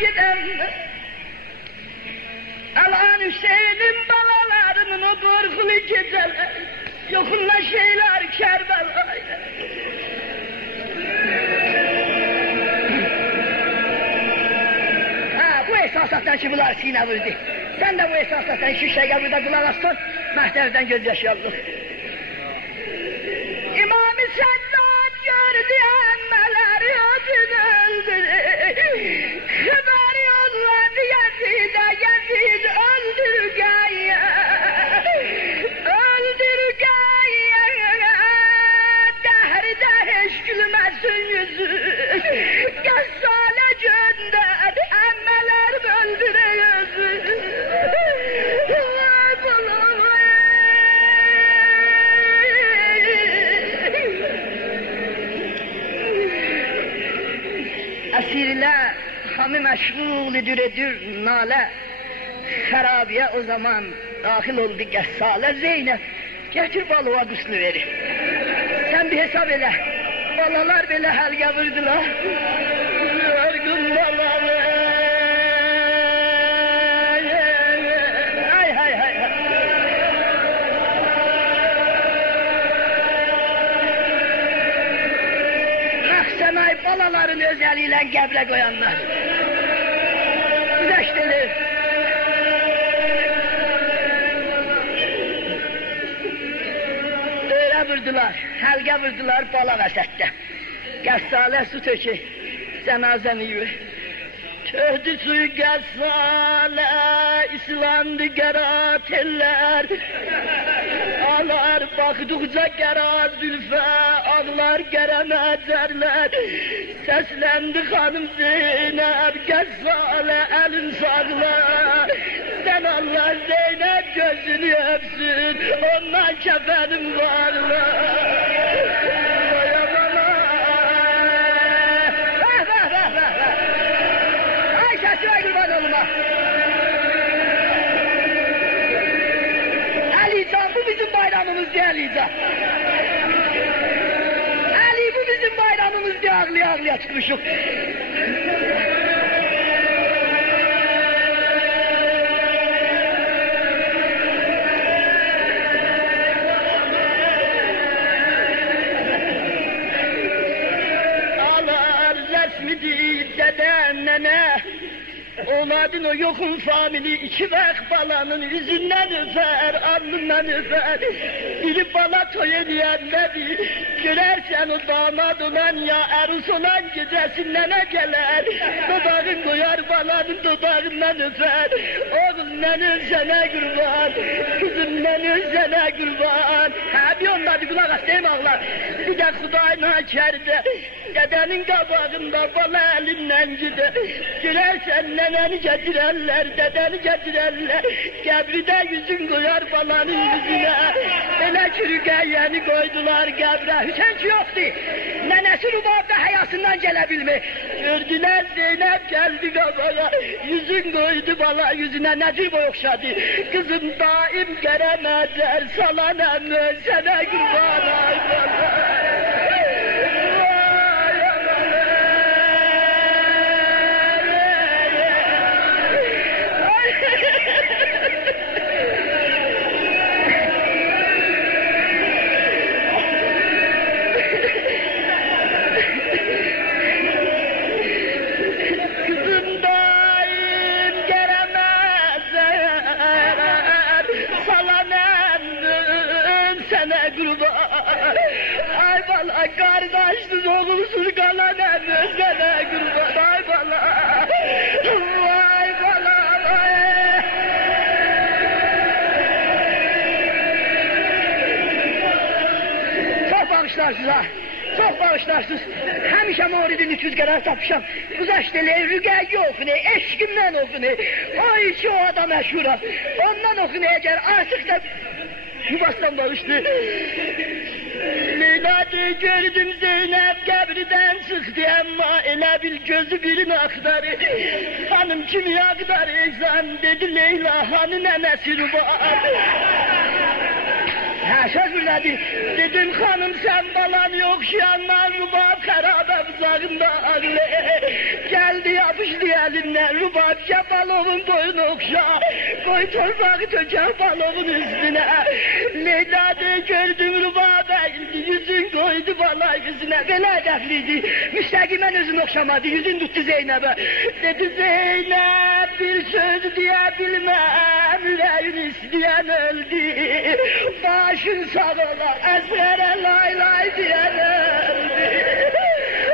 giden Alan Hüseyin'in balalarının o korkulu geceler yokunla şeyler Kerbela'yla. Bu esasattan ki bunlar sinə vurdu. Sen de bu esasattan şişe burada kulak astın, mehterden gözyaşı aldık. İmam-ı Seccad gördü emmeler yüzün öldü. Kıbar yolladı Yazid'e, Yazid öldür gaye. Öldür gaye. Dehrde hiç gülmesin yüzü. Gassale gönder, emmeler öldüre yüzü. Esirler hamı meşgul edir nale. Harabiye o zaman dahil oldu Gessale. Zeynep getir balığa guslu verir. Sen bir hesap ele. Balalar böyle helge vurdular. Yorgun balalar. Hay hay hay. Aksenay balaların özeliyle gebre koyanlar. Güneştilir. Öyle vurdular, helge vurdular bala vesette. Gessale su tökü, cenazemi yürü. Töhdü suyu Gessale, İslandı gerateller. Ağlar baktıkça gera zülfe, ağlar geremezerler. Seslendi hanım Zeynep, Gessale elin sağla. Sen Allah Zeynep gözünü öpsün, ondan kefenim varla. Ayşe kurban olma. Alican bu bizim bayramımız diye Alican. Ali bu bizim bayramımız diye ağlıya ağlıya çıkmışım. Ağlar resmidi deden nene. Oğladın o yokun famili iki vak balanın yüzünden öper, alnından öper. Biri bala toy diyenleri, görersen o damat olan ya arus olan gecesinden gelir. Dudağın koyar balanın dudağından öper. Oğlum nenin sana kurban, kızım nenin sana kurban. Ha bir onları kulak as değil mi ağlar? Bir de Kudayna içeride, dedenin kabağında bala elinden gider. Görersen neneni getirerler, dedeni getirerler. Gebride yüzün koyar balanın yüzüne. Ele çürüke yeni koydular gebre. Hüseyin yoktu. Nenesi rubabda hayasından gelebilme. Gördüler Zeynep geldi kabaya. Yüzün koydu bala yüzüne necir boy okşadı. Kızım daim göremezler. Salanem sana kurban aydalar. Ay bala kardeşsiz oğulsuz kalan emrine kurban. Ay bala, vay bala, vay. Çok bağışlarsınız ha, çok bağışlarsınız. Həmişə moridin 300 qərar tapışam. Güzəştələ rügə yox ne, eşkimdən oku ne. Ay ki o adam məşhura. Ondan oku ne eğer artık da yuvasından barıştı. Leyla'da gördüm Zeynep qəbrdən çıxdı ama elə bil gözü birini aktarı. Hanım kimi aktarırsan dedi Leyla hanı nənəsi var. Ha söz verdi. Dedim hanım sen balan yok şiyanlar rubab harabe buzağında ağlı. Geldi yapıştı elinle rubab Cebalov'un boyunu okşa. Koy torpağı töke balovun üstüne. Leyla de gördüm rubab eğildi, yüzün koydu bala yüzüne. Böyle edefliydi, müstekimen özünü okşamadı, yüzün tuttu Zeynep'e. Dedi Zeynep bir söz diyebilmem, yüreğini isteyen öldü. Başın sağ ola, ezbere lay lay diyen öldü.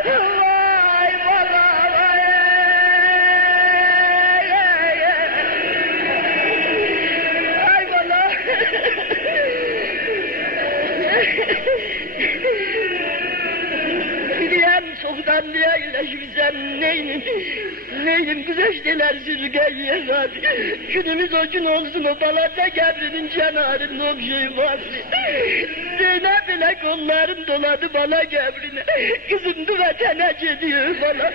Vay bala vay. Ay bala. Biliyem çoktan diye iyileşmişsem neyim güzeşteler sürgeye zaten. Günümüz o gün olsun o balada gebrinin cenarında okşayım var. Zeynep ile kollarım doladı bala gebrine. Kızım düvetene gidiyor bana.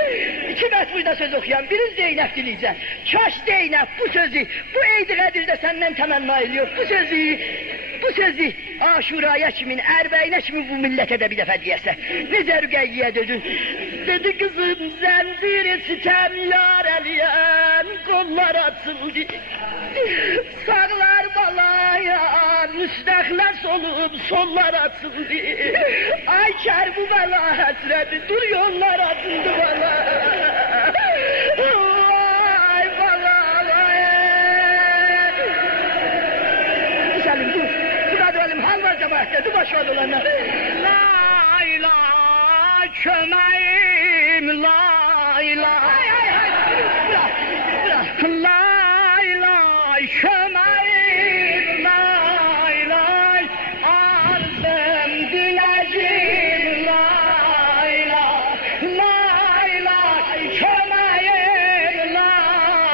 İki metfuyda söz okuyan biri Zeynep dileyecek. Kaş Zeynep bu sözü, bu Eyd-i Kadir'de senden temenna ediyor. Bu sözü Aşura'ya kimin, Erbeğine kimin bu millete de bir defa diyese. Ne zergeyye dedin. Dedi kızım zenziri sitem yar eleyen kollar atıldı. Sağlar balayan, müstakler solup sollar atıldı. Ay kar bu bela hasreti, dur yollar atıldı bana. Vay bala vay. Güzelim dur, dur edelim hal var cemaatte, dur başa dolanlar. La ilahe kömeğim la ilahe. Hay hay hay, bırak. La ilahe kömeğim la ilahe. Arzım dilacım la ilahe. La ilahe kömeğim la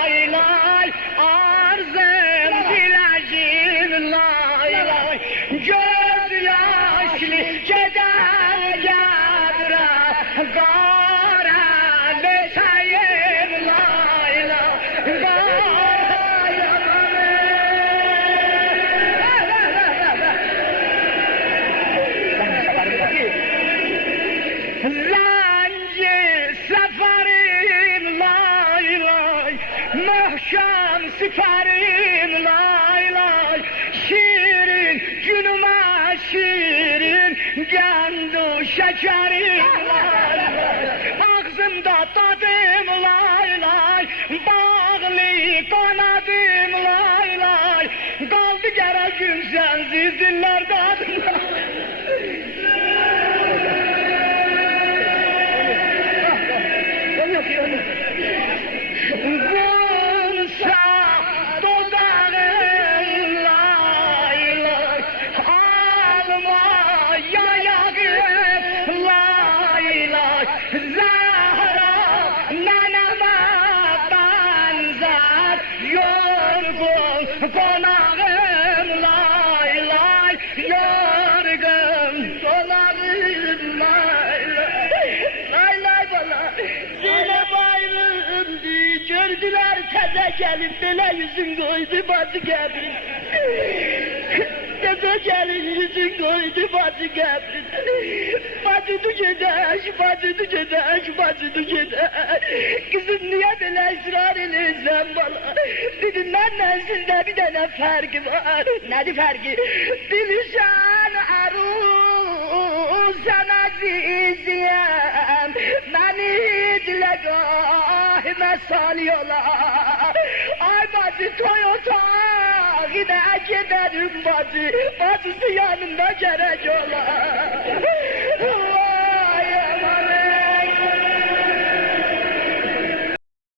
ilahe. Arzım dilacım la ilahe. Göz yaşlı ceden cadra gara besayım la ilahe. Gara Zancı seferim la ilahe. Mahşam siperim la ilahe. Şirin günüme şirin candu şekerim la ilahe. Ağzımda tadım la ilahe. Bağlı kanadım la ilahe. Kaldı gere gün sensiz dillerden. Bunsa dodağın la ilahe. Alma yayağım la ilahe. Zahra nanama benzer yorgun konağım la ilahe. Yorgun konağım la ilahe. Lay lay bala Zeynep ayrıldı. Gördüler teze gelin böyle yüzün koydu bacı gebrin. Teze gelin yüzün koydu bacı gebrin. Bacı dücedeş, bacı dücedeş, bacı dücedeş. Kızım niye böyle ısrar ediyorsun bana? Dedim benden sizde bir tane farkı var. Nedir farkı? Bilişan aruz sana ziziyem. Beni dile gahime salıyorlar. Ay bacı Toyota yine giderim bacı. Bacısı yanımda gerek ola.